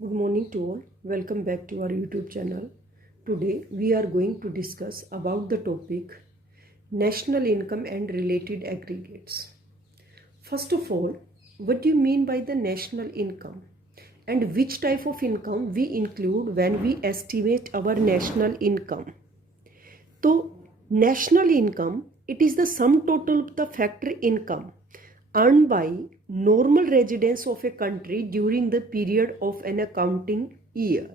Good morning to all. Welcome back to our YouTube channel. Today we are going to discuss about the topic national income and related aggregates. First of all, what do you mean by the national income and which type of income we include when we estimate our national income? So national income, it is the sum total of the factor income earned by normal residents of a country during the period of an accounting year.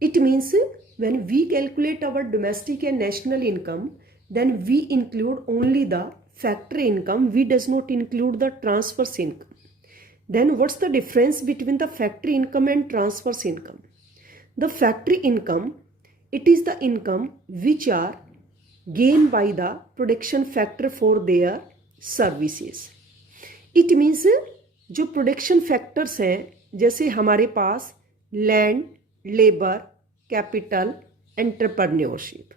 It means when we calculate our domestic and national income, then we include only the factor income, we does not include the transfers income. Then what's the difference between the factor income and transfers income? The factor income, it is the income which are gained by the production factor for their services. It means जो production factors हैं, जैसे हमारे पास land, labour, capital, entrepreneurship,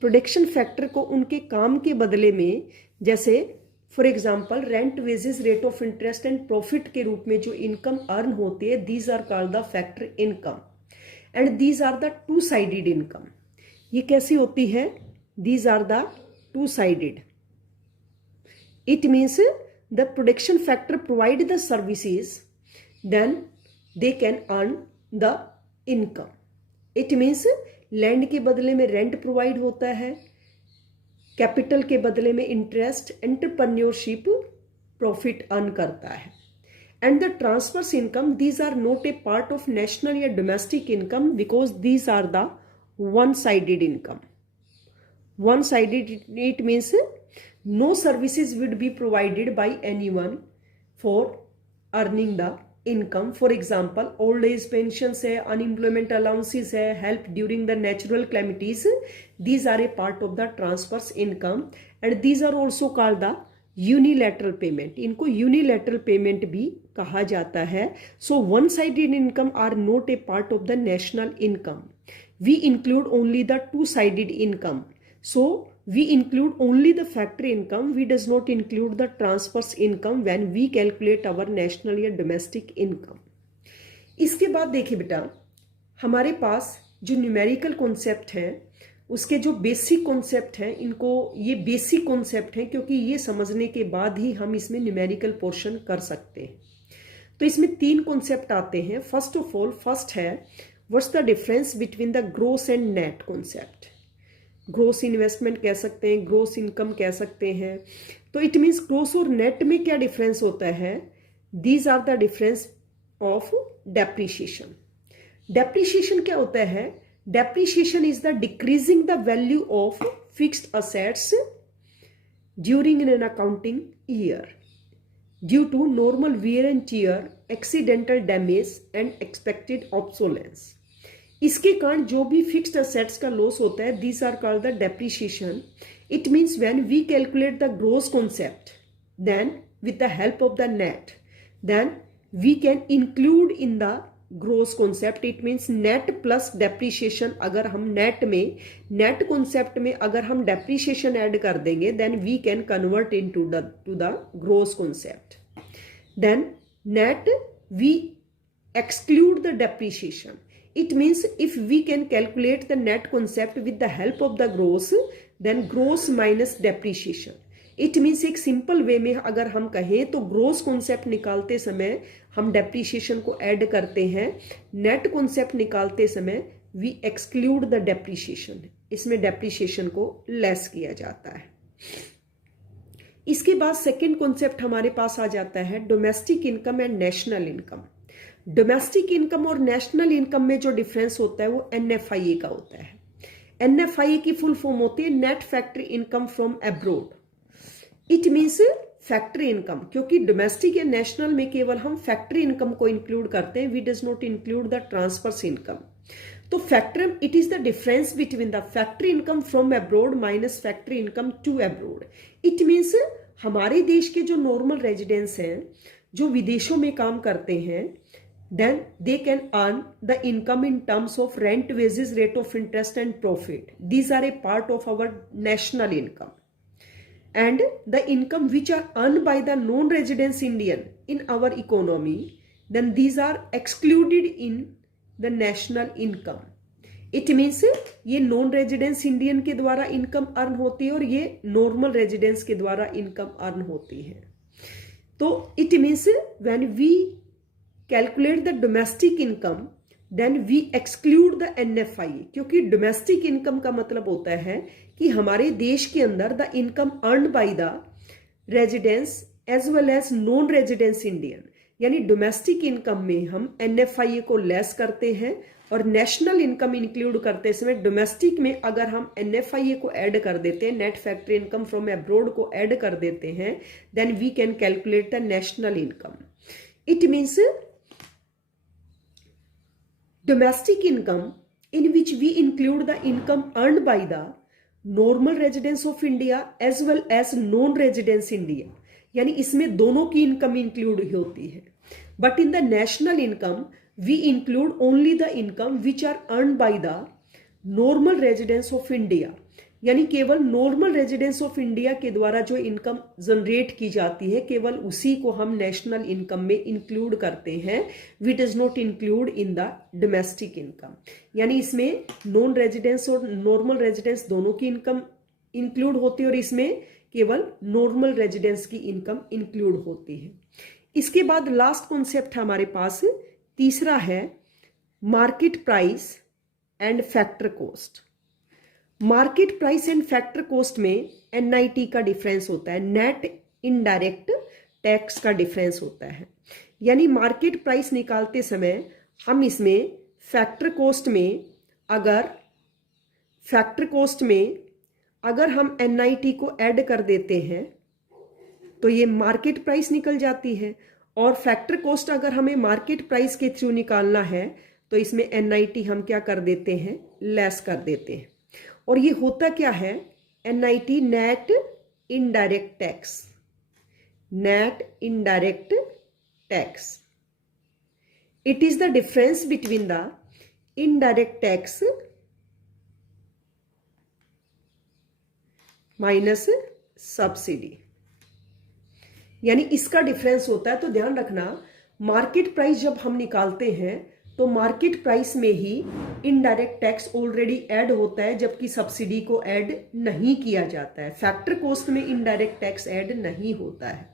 production factor को उनके काम के बदले में, जैसे for example rent, wages, rate of interest and profit के रूप में जो इनकम अर्न होती है, these are called the factor income and these are the two sided income. ये कैसी होती है? These are the two sided. It means the production factor provide the services, then they can earn the income. It means land के बदले में rent provide होता है, capital के बदले में इंटरेस्ट, एंटरप्रेन्योरशिप प्रॉफिट अर्न करता है. And the transfers income, these are not a part of national या domestic income because these are the one sided income. One sided, it means no services would be provided by anyone for earning the income. For example, old age pensions है, unemployment allowances है, help during the natural calamities, these are a part of the transfers income and these are also called the unilateral payment. इनको unilateral payment भी कहा जाता है. So one sided income are not a part of the national income. We include only the two sided income. So we include only the factor income, we does not include the transfers income when we calculate our national या domestic income. इसके बाद देखिए बेटा, हमारे पास जो numerical concept हैं, उसके जो बेसिक कॉन्सेप्ट हैं, इनको ये बेसिक कॉन्सेप्ट हैं क्योंकि ये समझने के बाद ही हम इसमें न्यूमेरिकल पोर्शन कर सकते हैं. तो इसमें तीन कॉन्सेप्ट आते हैं. फर्स्ट ऑफ ऑल, फर्स्ट है what's the difference between the gross and net concept. Gross investment कह सकते हैं, ग्रोस इनकम कह सकते हैं. तो इट मीन्स ग्रोस और नेट में क्या डिफरेंस होता है? These are the difference of depreciation. Depreciation क्या होता है? Depreciation is the decreasing the value of fixed assets during an accounting year due to normal wear and tear, accidental damage and expected obsolescence. इसके कारण जो भी fixed assets का loss होता है, these are called the depreciation. It means when we calculate the gross concept, then with the help of the net, then we can include in the gross concept. It means net plus depreciation. अगर हम net concept में अगर हम depreciation add कर देंगे, then we can convert into the gross concept. Then net we exclude the depreciation. It means if we can calculate the net concept with the help of the gross, then gross minus depreciation. It means एक simple way में अगर हम कहें तो gross concept निकालते समय हम depreciation को ऐड करते हैं, नेट कॉन्सेप्ट निकालते समय वी एक्सक्लूड द डेप्रीशिएशन. इसमें डेप्रीशिएशन को लेस किया जाता है. इसके बाद सेकेंड कॉन्सेप्ट हमारे पास आ जाता है domestic income and national income. Domestic income और नेशनल इनकम में जो डिफरेंस होता है वो NFIA का होता है. NFIA की फुल फॉर्म होती है net factor income from abroad. It means factor income, क्योंकि डोमेस्टिक या नेशनल में केवल हम फैक्टर इनकम को इंक्लूड करते हैं, we does not include the transfers income. तो factor, it is the difference between the factor income from abroad minus factor income to abroad. It means हमारे देश के जो नॉर्मल रेजिडेंट्स हैं, जो विदेशों में काम करते हैं, then they can earn the income in terms of rent, wages, rate of interest and profit. These are a part of our national income. And the income which are earned by the non-residents Indian in our economy, then these are excluded in the national income. It means ये non residence Indian के द्वारा income earn होती है और ये normal residence के द्वारा income earn होती है. तो it means when we calculate the domestic income then we exclude the NFI, क्योंकि डोमेस्टिक इनकम का मतलब होता है कि हमारे देश के अंदर the income earn by the residence as well as non residence Indian, यानी डोमेस्टिक इनकम में हम NFI को लेस करते हैं और नेशनल इनकम इंक्लूड करते समय डोमेस्टिक में अगर हम NFI को ऐड कर देते हैं, net factory income from abroad को ऐड कर देते हैं, then we can calculate the national income. It means domestic income in which we include the income earned by the normal residents of India as well as non-residents India, यानी इसमें दोनों की income include होती है. But in the national income we include only the income which are earn by the normal residence of India, यानी केवल normal residence of India के द्वारा जो इनकम जनरेट की जाती है केवल उसी को हम नेशनल इनकम में इंक्लूड करते हैं. We does not include in the domestic income, यानी इसमें नॉन रेजिडेंस और नॉर्मल रेजिडेंस दोनों की इनकम इंक्लूड होती है और इसमें केवल नॉर्मल रेजिडेंस की इनकम इंक्लूड होती है. इसके बाद लास्ट कॉन्सेप्ट हमारे पास तीसरा है market price and factor cost. Market price and factor cost में NIT का डिफरेंस होता है, नेट इनडायरेक्ट टैक्स का डिफरेंस होता है. यानी मार्केट प्राइस निकालते समय हम इसमें फैक्टर कॉस्ट में अगर हम NIT को ऐड कर देते हैं तो ये मार्केट प्राइस निकल जाती है, और फैक्टर कॉस्ट अगर हमें मार्केट प्राइस के थ्रू निकालना है तो इसमें NIT हम क्या कर देते हैं, लेस कर देते हैं. और ये होता क्या है, NIT net indirect tax. Net indirect tax, it is the difference between the indirect tax minus subsidy, यानी इसका डिफरेंस होता है. तो ध्यान रखना, मार्केट प्राइस जब हम निकालते हैं तो मार्केट प्राइस में ही इनडायरेक्ट टैक्स ऑलरेडी ऐड होता है, जबकि सब्सिडी को ऐड नहीं किया जाता है. फैक्टर कॉस्ट में इनडायरेक्ट टैक्स ऐड नहीं होता है.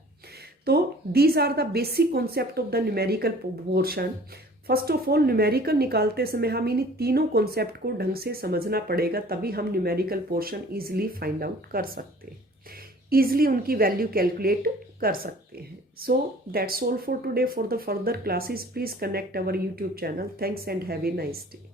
तो these are the basic concept of the numerical portion. First of all numerical निकालते समय हम इन तीनों कॉन्सेप्ट को ढंग से समझना पड़ेगा, तभी हम numerical portion easily find out कर सकते हैं, इजिली उनकी वैल्यू कैलकुलेट कर सकते हैं. So that's all for today. For the further classes please connect our YouTube channel. Thanks and have a nice day.